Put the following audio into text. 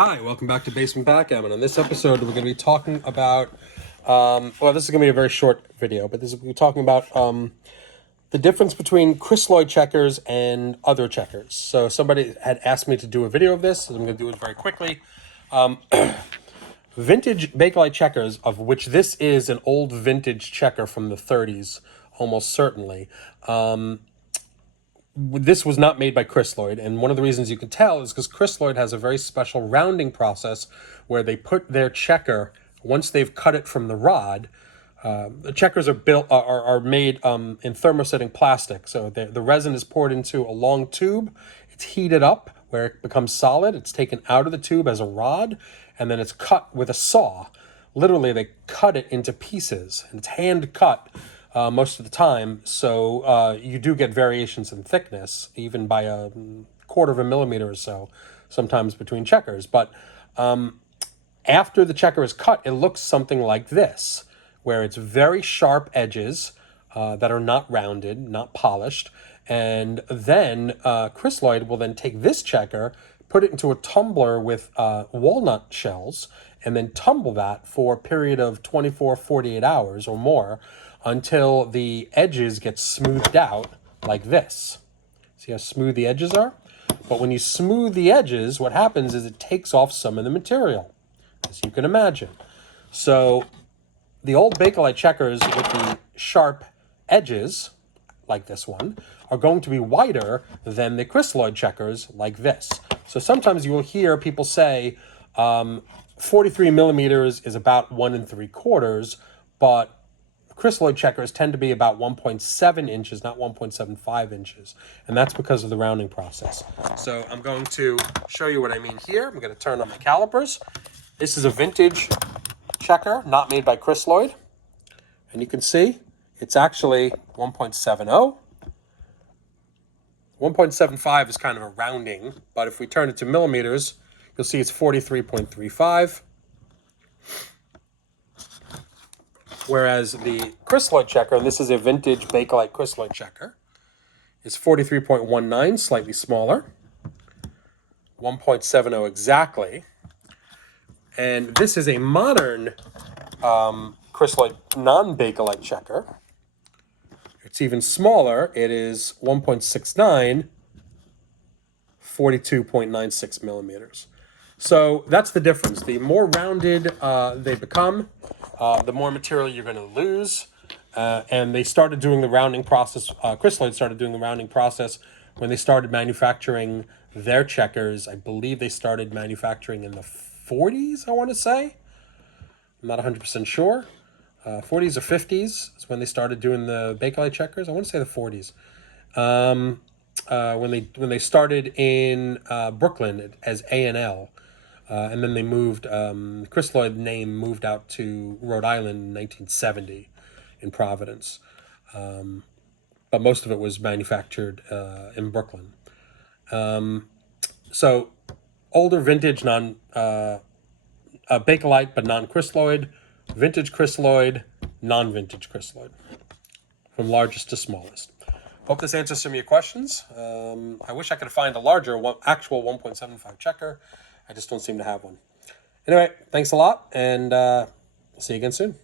Hi, welcome back to Basement Backgammon. On this episode, we're going to be talking about, this is going to be a very short video, but we're talking about the difference between Crisloid checkers and other checkers. So somebody had asked me to do a video of this, so I'm going to do it very quickly. Vintage Bakelite checkers, of which this is an old vintage checker from the 30s, almost certainly. This was not made by Crisloid, and one of the reasons you can tell is because Crisloid has a very special rounding process where they put their checker, once they've cut it from the rod, the checkers are made in thermosetting plastic. So the resin is poured into a long tube, it's heated up where it becomes solid, it's taken out of the tube as a rod, and then it's cut with a saw. Literally, they cut it into pieces, and it's hand cut. Most of the time, so you do get variations in thickness, even by a quarter of a millimeter or so, sometimes between checkers. But after the checker is cut, it looks something like this, where it's very sharp edges that are not rounded, not polished. And then Crisloid will then take this checker, put it into a tumbler with walnut shells, and then tumble that for a period of 24, 48 hours or more, until the edges get smoothed out like this. See how smooth the edges are? But when you smooth the edges, what happens is it takes off some of the material, as you can imagine. So the old Bakelite checkers with the sharp edges, like this one, are going to be wider than the Crisloid checkers like this. So sometimes you will hear people say 43 millimeters is about 1 3/4, but Crisloid checkers tend to be about 1.7 inches, not 1.75 inches. And that's because of the rounding process. So I'm going to show you what I mean here. I'm going to turn on my calipers. This is a vintage checker, not made by Crisloid. And you can see it's actually 1.70. 1.75 is kind of a rounding, but if we turn it to millimeters, you'll see it's 43.35. Whereas the Crisloid checker, and this is a vintage Bakelite Crisloid checker, is 43.19, slightly smaller, 1.70 exactly. And this is a modern Crisloid non-Bakelite checker. It's even smaller. It is 1.69, 42.96 millimeters. So that's the difference. The more rounded they become, the more material you're going to lose. And they started doing the rounding process. Crisloid started doing the rounding process when they started manufacturing their checkers. I believe they started manufacturing in the 40s, I want to say. I'm not 100% sure. 40s or 50s is when they started doing the Bakelite checkers. I want to say the 40s. When they started in Brooklyn as A&L. And then they moved, Crisloid name moved out to Rhode Island in 1970 in Providence. But most of it was manufactured in Brooklyn. So older vintage Bakelite but non-Crisloid, vintage Crisloid, non-vintage Crisloid, from largest to smallest. Hope this answers some of your questions. I wish I could find a larger actual 1.75 checker. I just don't seem to have one. Anyway, thanks a lot, and see you again soon.